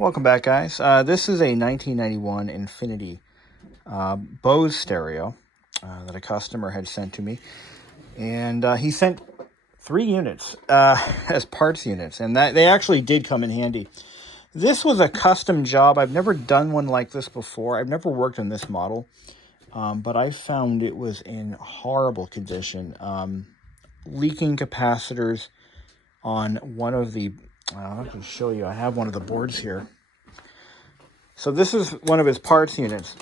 Welcome back, guys. This is a 1991 Infiniti Bose stereo that a customer had sent to me. And he sent 3 units as parts units, and that they actually did come in handy. This was a custom job. I've never done one like this before. I've never worked on this model, but I found it was in horrible condition. Leaking capacitors on one of the... I can show you. I have one of the boards here. So this is one of his parts units.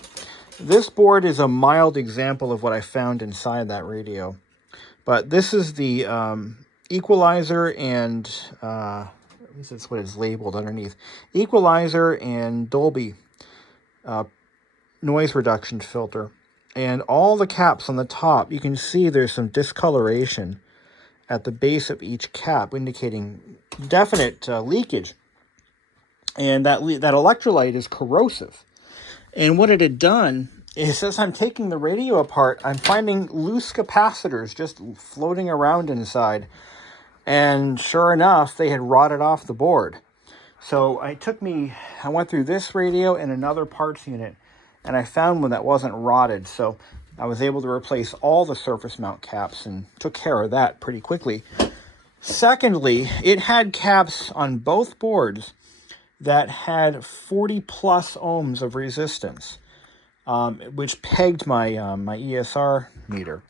This board is a mild example of what I found inside that radio. But this is the equalizer and, at least that's what it's labeled underneath, equalizer and Dolby noise reduction filter. And all the caps on the top, you can see there's some discoloration at the base of each cap, indicating definite leakage. And that electrolyte is corrosive. And what it had done is, as I'm taking the radio apart, I'm finding loose capacitors just floating around inside. And sure enough, they had rotted off the board. So I went through this radio and another parts unit, and I found one that wasn't rotted. So I was able to replace all the surface mount caps and took care of that pretty quickly. Secondly, it had caps on both boards that had 40 plus ohms of resistance, which pegged my ESR meter.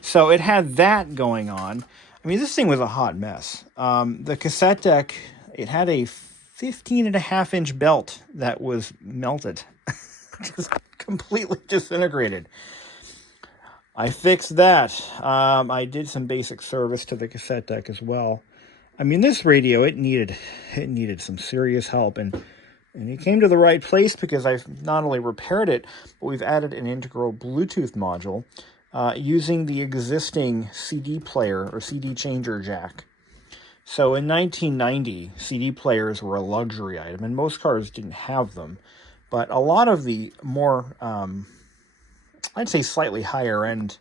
So it had that going on. I mean, this thing was a hot mess. The cassette deck, it had a 15.5-inch belt that was melted, just completely disintegrated. I fixed that. I did some basic service to the cassette deck as well. I mean, this radio, it needed some serious help, and it came to the right place because I've not only repaired it, but we've added an integral Bluetooth module using the existing CD player or CD changer jack. So in 1990, CD players were a luxury item, and most cars didn't have them. But a lot of the more, I'd say slightly higher end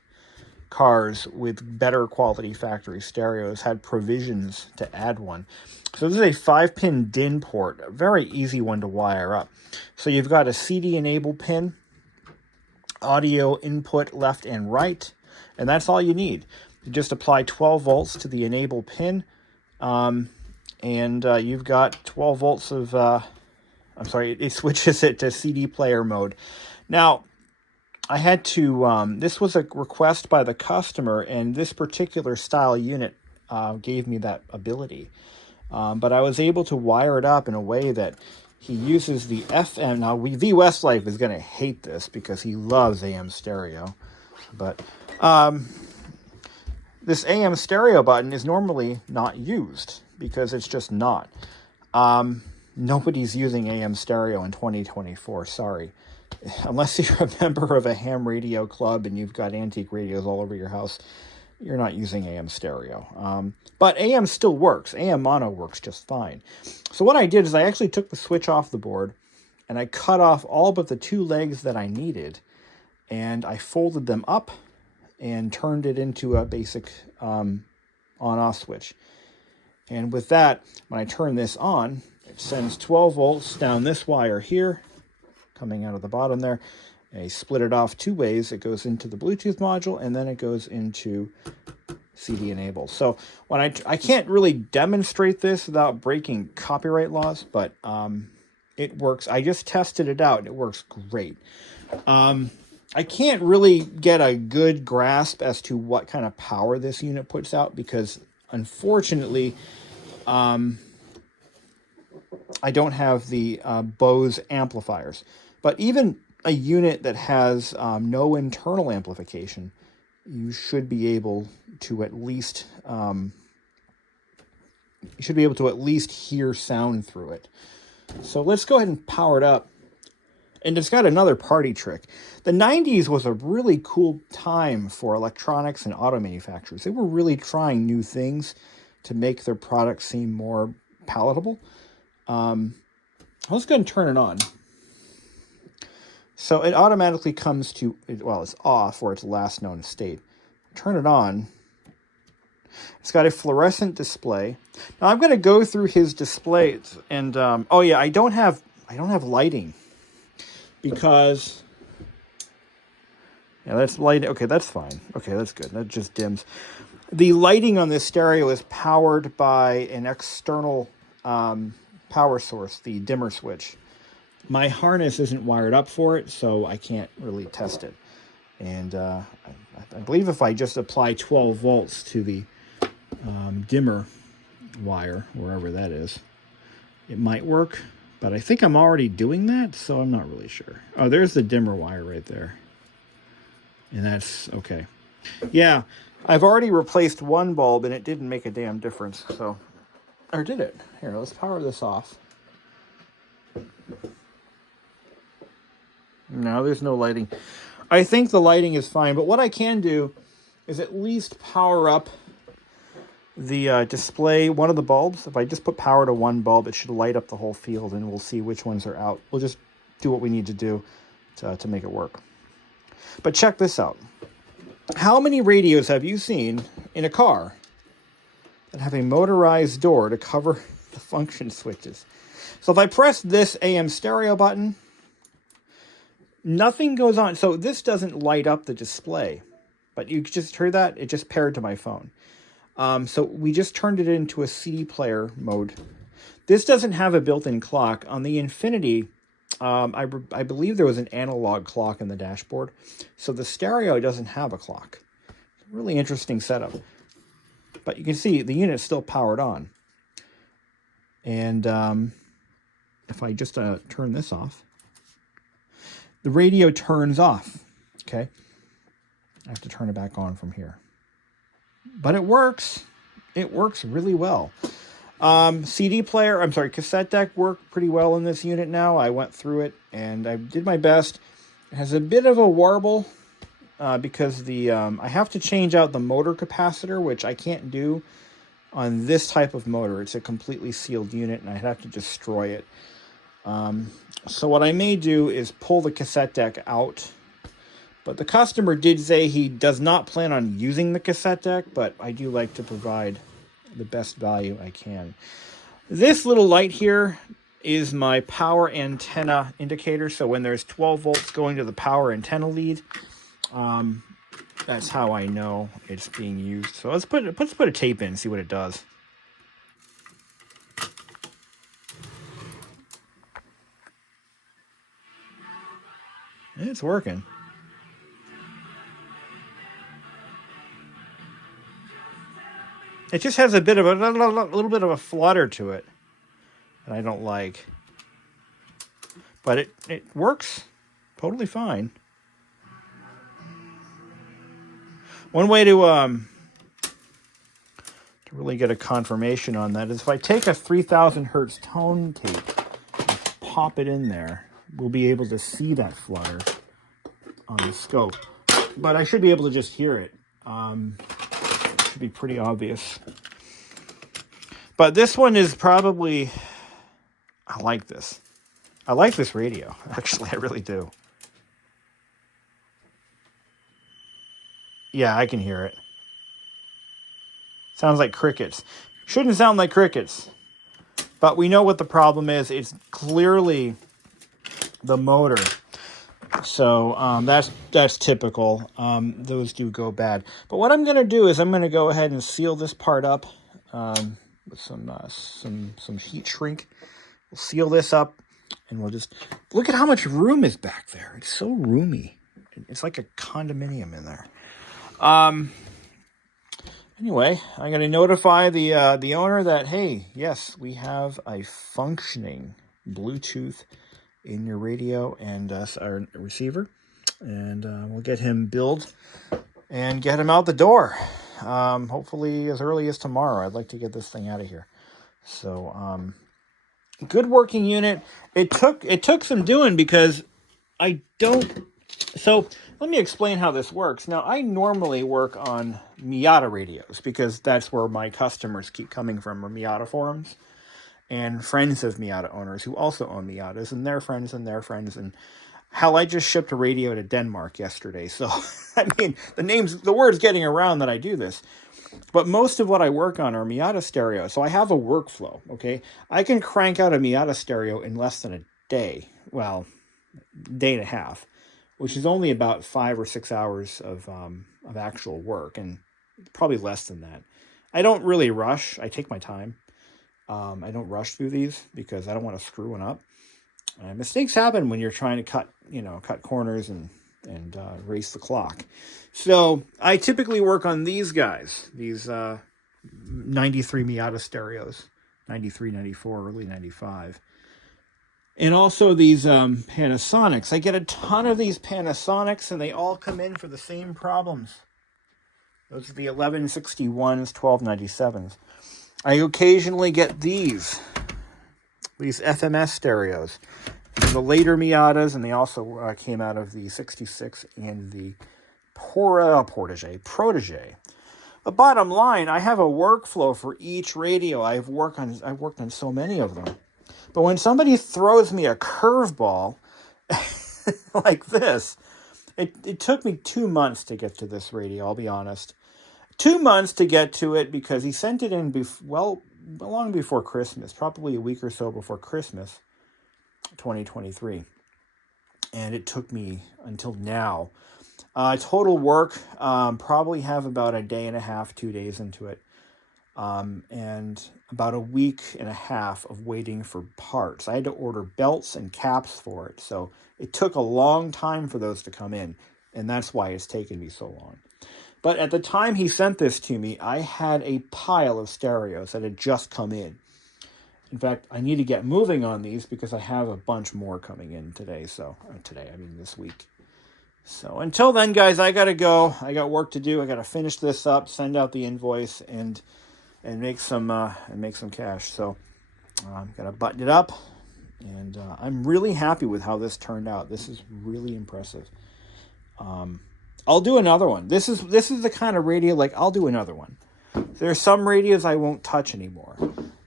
cars with better quality factory stereos had provisions to add one. So this is a 5-pin DIN port, a very easy one to wire up. So you've got a CD enable pin, audio input left and right, and that's all you need. You just apply 12 volts to the enable pin, and you've got 12 volts of, it switches it to CD player mode. Now, I had to, this was a request by the customer, and this particular style unit gave me that ability. But I was able to wire it up in a way that he uses the FM. Now, V Westlife is going to hate this because he loves AM stereo. But this AM stereo button is normally not used because it's just not. Nobody's using AM stereo in 2024, sorry. Unless you're a member of a ham radio club and you've got antique radios all over your house, you're not using AM stereo. But AM still works. AM mono works just fine. So what I did is I actually took the switch off the board and I cut off all but the 2 legs that I needed, and I folded them up and turned it into a basic on-off switch. And with that, when I turn this on, it sends 12 volts down this wire here, coming out of the bottom there. I split it off 2 ways. It goes into the Bluetooth module, and then it goes into CD enable. So when I can't really demonstrate this without breaking copyright laws, but it works. I just tested it out, and it works great. I can't really get a good grasp as to what kind of power this unit puts out because, unfortunately, I don't have the Bose amplifiers. But even a unit that has no internal amplification, you should be able to at least hear sound through it. So let's go ahead and power it up. And it's got another party trick. The 90s was a really cool time for electronics and auto manufacturers. They were really trying new things to make their products seem more palatable. Let's go ahead and turn it on. So it automatically comes to, well, it's off or its last known state. Turn it on. It's got a fluorescent display. Now I'm going to go through his displays, and oh yeah, I don't have lighting because yeah, that's light. Okay, that's fine. Okay, that's good. That just dims. The lighting on this stereo is powered by an external power source, the dimmer switch. My harness isn't wired up for it, so I can't really test it. And I believe if I just apply 12 volts to the dimmer wire, wherever that is, it might work. But I think I'm already doing that, so I'm not really sure. Oh, there's the dimmer wire right there. And that's okay. Yeah, I've already replaced one bulb, and it didn't make a damn difference. So, or did it? Here, let's power this off. No, there's no lighting. I think the lighting is fine, but what I can do is at least power up the display, one of the bulbs. If I just put power to one bulb, it should light up the whole field, and we'll see which ones are out. We'll just do what we need to do to make it work. But check this out. How many radios have you seen in a car that have a motorized door to cover the function switches? So if I press this AM stereo button, nothing goes on. So this doesn't light up the display, but you just heard that? It just paired to my phone. So we just turned it into a CD player mode. This doesn't have a built-in clock. On the Infiniti, I believe there was an analog clock in the dashboard. So the stereo doesn't have a clock. Really interesting setup. But you can see the unit's still powered on. And if I just turn this off, the radio turns off. Okay. I have to turn it back on from here. But it works. It works really well. CD player, I'm sorry, cassette deck worked pretty well in this unit now. I went through it and I did my best. It has a bit of a warble because I have to change out the motor capacitor, which I can't do on this type of motor. It's a completely sealed unit and I'd have to destroy it. So what I may do is pull the cassette deck out. But the customer did say he does not plan on using the cassette deck, but I do like to provide the best value I can. This little light here is my power antenna indicator. So when there's 12 volts going to the power antenna lead, that's how I know it's being used. So let's put a tape in and see what it does. It's working. It just has a little bit of a flutter to it that I don't like. But it works totally fine. One way to really get a confirmation on that is if I take a 3000 hertz tone tape and pop it in there, we'll be able to see that flutter on the scope. But I should be able to just hear it. Should be pretty obvious. But this one is probably, I like this. I like this radio. Actually, I really do. Yeah, I can hear it. Sounds like crickets. Shouldn't sound like crickets. But we know what the problem is. It's clearly the motor. So that's typical. Those do go bad. But what I'm going to do is I'm going to go ahead and seal this part up with some heat shrink. We'll seal this up, and we'll just look at how much room is back there. It's so roomy. It's like a condominium in there. Anyway, I'm going to notify the owner that, hey, yes, we have a functioning Bluetooth in your radio and our receiver, and we'll get him billed and get him out the door. Hopefully as early as tomorrow. I'd like to get this thing out of here. So, good working unit. It took some doing because I don't. So let me explain how this works. Now, I normally work on Miata radios because that's where my customers keep coming from, are Miata forums and friends of Miata owners who also own Miatas, and their friends and their friends. And hell, I just shipped a radio to Denmark yesterday. So, I mean, the word's getting around that I do this. But most of what I work on are Miata stereo. So I have a workflow, okay? I can crank out a Miata stereo in less than a day. Well, day and a half, which is only about 5 or 6 hours of actual work, and probably less than that. I don't really rush. I take my time. I don't rush through these because I don't want to screw one up. Mistakes happen when you're trying to cut corners and race the clock. So I typically work on these guys, these 93 Miata stereos, 93, 94, early 95. And also these Panasonics. I get a ton of these Panasonics, and they all come in for the same problems. Those are the 1161s, 1297s. I occasionally get these FMS stereos. The later Miatas, and they also came out of the 66 and the Protege. The bottom line, I have a workflow for each radio. I've worked on so many of them. But when somebody throws me a curveball like this, it took me 2 months to get to this radio, I'll be honest. 2 months to get to it because he sent it in long before Christmas, probably a week or so before Christmas, 2023. And it took me until now. Total work, probably have about a day and a half, 2 days into it. And about a week and a half of waiting for parts. I had to order belts and caps for it. So it took a long time for those to come in. And that's why it's taken me so long. But at the time he sent this to me, I had a pile of stereos that had just come in. In fact, I need to get moving on these because I have a bunch more coming in today. This week. So until then, guys, I got to go. I got work to do. I got to finish this up, send out the invoice, and make some cash. So I'm got to button it up, and I'm really happy with how this turned out. This is really impressive. I'll do another one. This is the kind of radio, like, I'll do another one. There are some radios I won't touch anymore.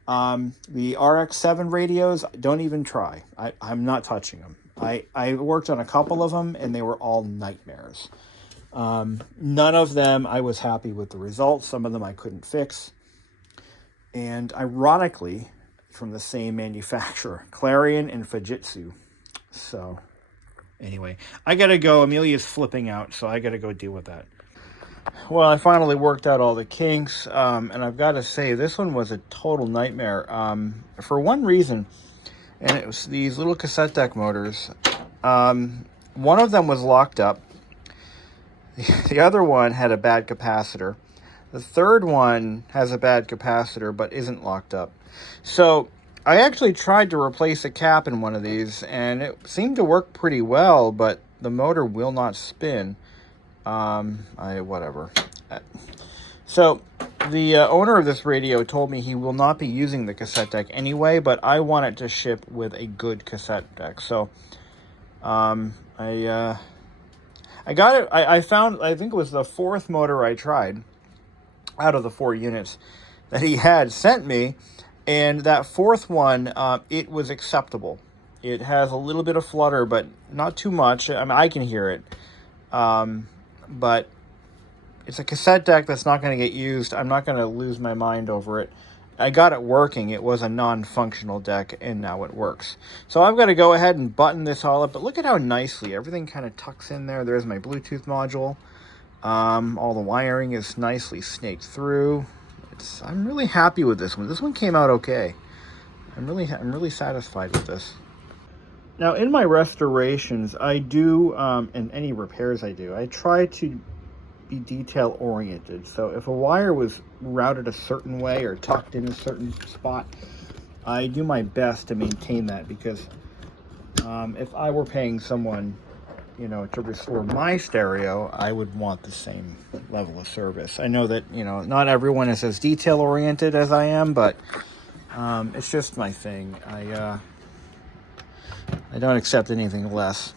The RX-7 radios, don't even try. I'm not touching them. I worked on a couple of them, and they were all nightmares. None of them I was happy with the results. Some of them I couldn't fix. And ironically, from the same manufacturer, Clarion and Fujitsu. So anyway, I got to go. Amelia's flipping out, so I got to go deal with that. Well, I finally worked out all the kinks, and I've got to say, this one was a total nightmare for one reason, and it was these little cassette deck motors. One of them was locked up. The other one had a bad capacitor. The third one has a bad capacitor but isn't locked up. So I actually tried to replace a cap in one of these, and it seemed to work pretty well, but the motor will not spin. Whatever. So the owner of this radio told me he will not be using the cassette deck anyway, but I want it to ship with a good cassette deck. So I got it. I found, I think it was the fourth motor I tried out of the 4 units that he had sent me, and that fourth one, it was acceptable. It has a little bit of flutter, but not too much. I mean, I can hear it. But it's a cassette deck that's not going to get used. I'm not going to lose my mind over it. I got it working. It was a non-functional deck, and now it works. So I've got to go ahead and button this all up. But look at how nicely everything kind of tucks in there. There's my Bluetooth module. All the wiring is nicely snaked through. I'm really happy with this one. This one came out okay. I'm really satisfied with this. Now, in my restorations, I do, and any repairs I do, I try to be detail-oriented. So if a wire was routed a certain way or tucked in a certain spot, I do my best to maintain that, because if I were paying someone, to restore my stereo, I would want the same level of service. I know that, not everyone is as detail-oriented as I am, but it's just my thing. I don't accept anything less.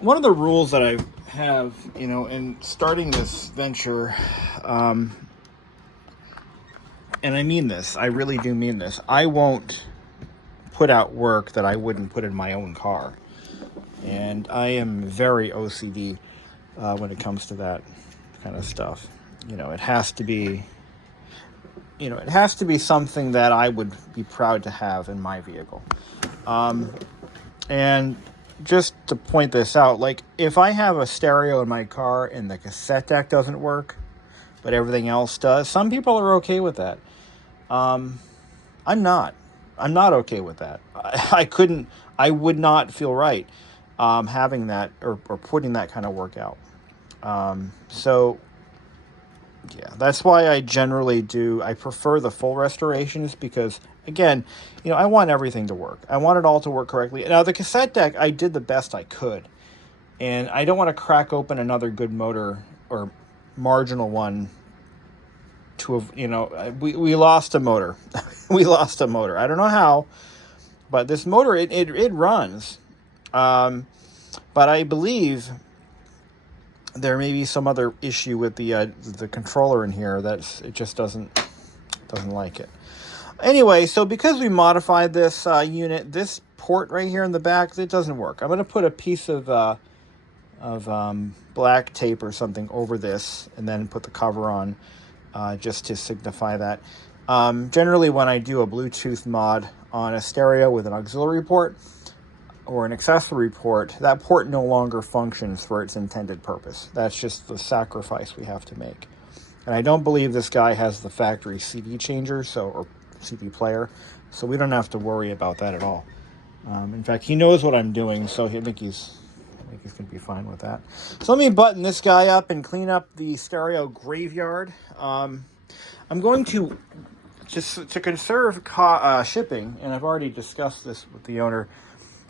One of the rules that I have, in starting this venture, and I mean this, I really do mean this, I won't put out work that I wouldn't put in my own car. And I am very OCD when it comes to that kind of stuff. you know, it has to be, you know, it has to be something that I would be proud to have in my vehicle. And just to point this out, like if I have a stereo in my car and the cassette deck doesn't work, but everything else does, some people are okay with that. I'm not okay with that. I would not feel right having that or putting that kind of work out. So yeah, that's why I generally I prefer the full restorations because, again, you know, I want everything to work. I want it all to work correctly. Now, the cassette deck, I did the best I could. And I don't want to crack open another good motor or marginal one to, you know, we lost a motor. We lost a motor. I don't know how, but this motor, it runs. But I believe there may be some other issue with the controller in here that it just doesn't like it. Anyway, so because we modified this unit, this port right here in the back, it doesn't work. I'm going to put a piece of black tape or something over this and then put the cover on just to signify that. Generally, when I do a Bluetooth mod on a stereo with an auxiliary port or an accessory port, that port no longer functions for its intended purpose. That's just the sacrifice we have to make. And I don't believe this guy has the factory CD changer, or CD player, so we don't have to worry about that at all. In fact, he knows what I'm doing, so I think he's going to be fine with that. So let me button this guy up and clean up the stereo graveyard. I'm going to, just to conserve shipping, and I've already discussed this with the owner,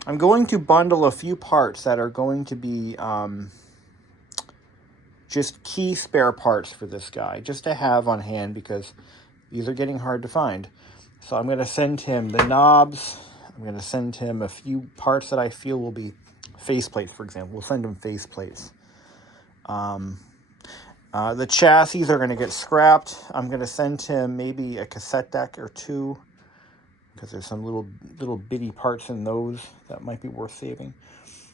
I'm going to bundle a few parts that are going to be just key spare parts for this guy, just to have on hand because these are getting hard to find. So I'm going to send him the knobs. I'm going to send him a few parts that I feel will be faceplates, for example. We'll send him faceplates. The chassis are going to get scrapped. I'm going to send him maybe a cassette deck or two, because there's some little bitty parts in those that might be worth saving.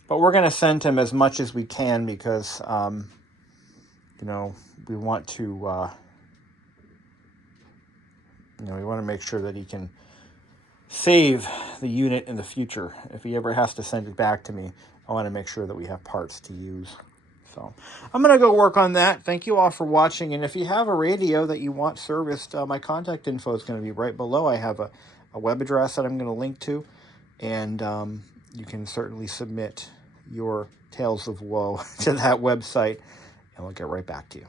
But we're going to send him as much as we can because, you know, we want to, you know, we want to make sure that he can save the unit in the future. If he ever has to send it back to me, I want to make sure that we have parts to use. So I'm going to go work on that. Thank you all for watching. And if you have a radio that you want serviced, my contact info is going to be right below. I have a web address that I'm going to link to, and you can certainly submit your tales of woe to that website, and we'll get right back to you.